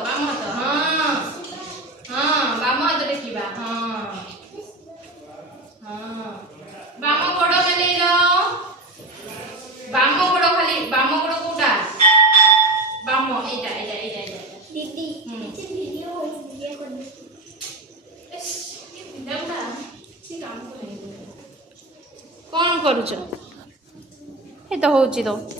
ବାମ ହାତ ହଁ ହଁ ବାମ ହାତ ଦେଖିବା ହଁ ହଁ ବାମ ଗୋଡ଼ ମେଲେଇଲ ବାମ ଗୋଡ଼ ଖାଲି ବାମ ଗୋଡ଼ କୋଉଟା ବାମ ଏଇଟା ଏଇଟା ଏଇଟା ଏଇଟା दीदी पीछे वीडियो हो वीडियो कर दे देवता से काम को नहीं कौन करूछ ए तो होची तो